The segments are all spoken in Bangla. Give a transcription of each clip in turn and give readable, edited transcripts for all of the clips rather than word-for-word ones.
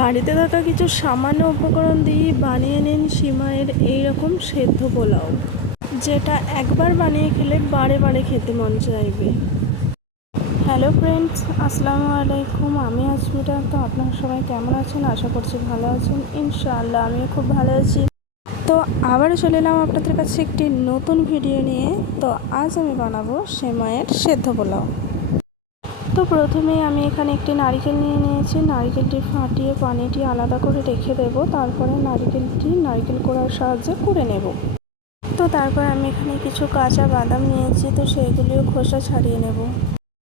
বাড়িতে থাকা কিছু সামান্য উপকরণ দিয়ে বানিয়ে নিন সিমাইয়ের এইরকম সেদ্ধ পোলাও, যেটা একবার বানিয়ে খেলে বারে বারে খেতে মন চাইবে। হ্যালো ফ্রেন্ডস, আসসালামু আলাইকুম। আমি আসমিতা। তো আপনারা সবাই কেমন আছেন? আশা করছি ভালো আছেন। ইনশাআল্লাহ আমিও খুব ভালো আছি। তো আবারও চলে এলাম আপনাদের কাছে একটি নতুন ভিডিও নিয়ে। তো আজ আমি বানাবো সিমাইয়ের সেদ্ধ পোলাও। তো প্রথমেই আমি এখানে একটি নারকেল নিয়ে নিয়েছি। নারকেলটি ফাটিয়ে পানিটি আলাদা করে রেখে দেবো। তারপরে নারকেল কোড়ার সাহায্যে কুড়ে নেব। তো তারপর আমি এখানে কিছু কাঁচা বাদাম নিয়েছি, তো সেইগুলিও খোসা ছাড়িয়ে নেব।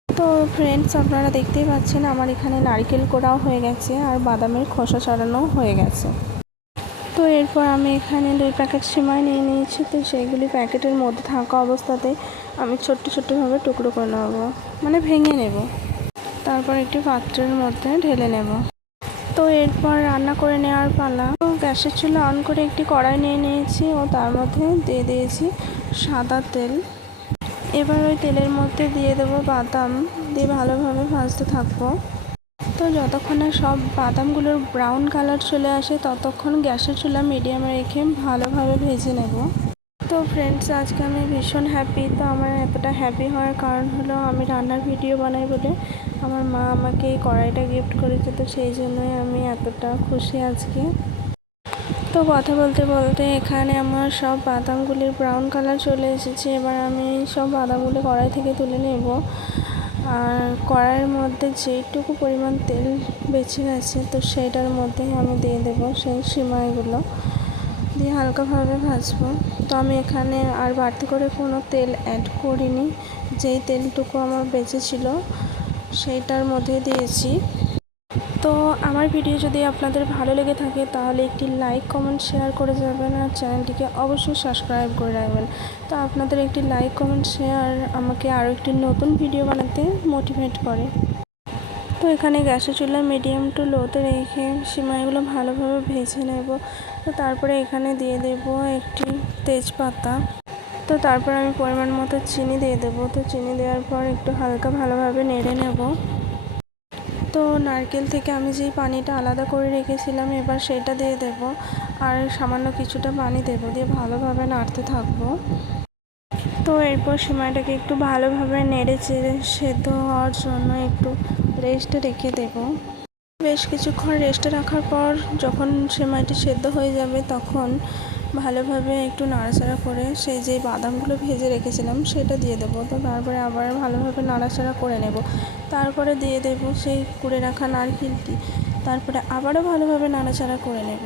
তো ফ্রেন্ডস, আপনারা দেখতেই পাচ্ছেন আমার এখানে নারকেল কোড়াও হয়ে গেছে আর বাদামের খোসা ছাড়ানোও হয়ে গেছে। তো এরপর আমি এখানে 2 প্যাকেট সিমাই নিয়ে নিয়েছি। তো সেইগুলি প্যাকেটের মধ্যে থাকা অবস্থাতে আমি ছোট্টভাবে টুকরো করে নেব, মানে ভেঙে নেব। তারপর একটি পাত্রের মধ্যে ঢেলে নেব। তো এরপর রান্না করে নেওয়ার পালা। তো গ্যাসের চুলা অন করে একটি কড়াই নিয়ে নিয়েছি ও তার মধ্যে দিয়ে দিয়েছি সাদা তেল। এবার ওই তেলের মধ্যে দিয়ে দেবো বাদাম, দিয়ে ভালোভাবে ভাজতে থাকবো। তো যতক্ষণে সব বাদামগুলোর ব্রাউন কালার চলে আসে ততক্ষণ গ্যাসের চুলা মিডিয়ামে রেখে ভালোভাবে ভেজে নেব। তো ফ্রেন্ডস, আজকে আমি ভীষণ হ্যাপি। তো আমার এতটা হ্যাপি হওয়ার কারণ হলো আমি রান্নার ভিডিও বানাই বলে আমার মা আমাকে এই কড়াইটা গিফট করেছে। তো সেই জন্যই আমি এতটা খুশি আজকে। তো কথা বলতে বলতে এখানে আমার সব বাদামগুলির ব্রাউন কালার চলে এসেছে। এবার আমি সব বাদামগুলি কড়াই থেকে তুলে নেব। আর কড়াইয়ের মধ্যে যেইটুকু পরিমাণ তেল বেঁচে গেছে তো সেইটার মধ্যেই আমি দিয়ে দেবো সেই সিমাইগুলো, দিয়ে হালকাভাবে ভাজবো। তো আমি এখানে আর বাড়তি করে কোনো তেল অ্যাড করিনি, যেই তেলটুকু আমার বেঁচে ছিল সেইটার মধ্যে দিয়েছি। তো আমার ভিডিও যদি আপনাদের ভালো লেগে থাকে তাহলে একটি লাইক, কমেন্ট, শেয়ার করে যাবেন আর চ্যানেলটিকে অবশ্যই সাবস্ক্রাইব করে রাখবেন। তো আপনাদের একটি লাইক, কমেন্ট, শেয়ার আমাকে আরও একটি নতুন ভিডিও বানাতে মোটিভেট করে। তো এখানে গ্যাসের চুলা মিডিয়াম টু লোতে রেখে সিমাইগুলো ভালোভাবে ভেজে নেব। তো তারপরে এখানে দিয়ে দেব একটি তেজপাতা। তো তারপর আমি পরিমাণ মতো চিনি দিয়ে দেবো। তো চিনি দেওয়ার পর একটু হালকা ভালোভাবে নেড়ে নেব। তো নারকেল থেকে আমি যেই পানিটা আলাদা করে রেখেছিলাম এবার সেটা দিয়ে দেব আর সামান্য কিছুটা পানি দেব, দিয়ে ভালোভাবে নাড়তে থাকবো। তো এরপর সিমাইটাকে একটু ভালোভাবে নেড়ে চেড়ে সেদ্ধ হওয়ার জন্য একটু রেস্টে রেখে দেব। বেশ কিছুক্ষণ রেস্টে রাখার পর যখন সিমাইটি সেদ্ধ হয়ে যাবে তখন ভালোভাবে একটু নাড়াচাড়া করে সেই যে বাদামগুলো ভেজে রেখেছিলাম সেটা দিয়ে দেবো। তো তারপরে আবার ভালোভাবে নাড়াচাড়া করে নেব। তারপরে দিয়ে দেবো সেই কুড়ে রাখা নারকেলটি। তারপরে আবারও ভালোভাবে নাড়াচাড়া করে নেব।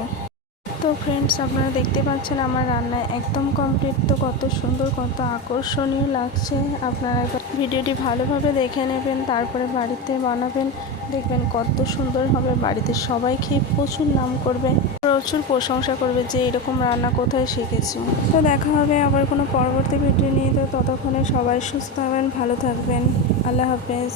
তো ফ্রেন্ডস, আপনারা দেখতে পাচ্ছেন আমার রান্না একদম কমপ্লিট। তো কত সুন্দর, কত আকর্ষণীয় লাগছে। আপনারা একবার ভিডিওটি ভালোভাবে দেখে নেবেন, তারপরে বাড়িতে বানাবেন, দেখবেন কত সুন্দর হবে। বাড়িতে সবাই খেয়ে প্রচুর নাম করবে, প্রচুর প্রশংসা করবে যে এরকম রান্না কোথায় শিখেছি। তো দেখা হবে আবার কোনো পরবর্তী ভিডিও নিয়ে। তো ততক্ষণে সবাই সুস্থ হবেন, ভালো থাকবেন। আল্লাহ হাফেজ।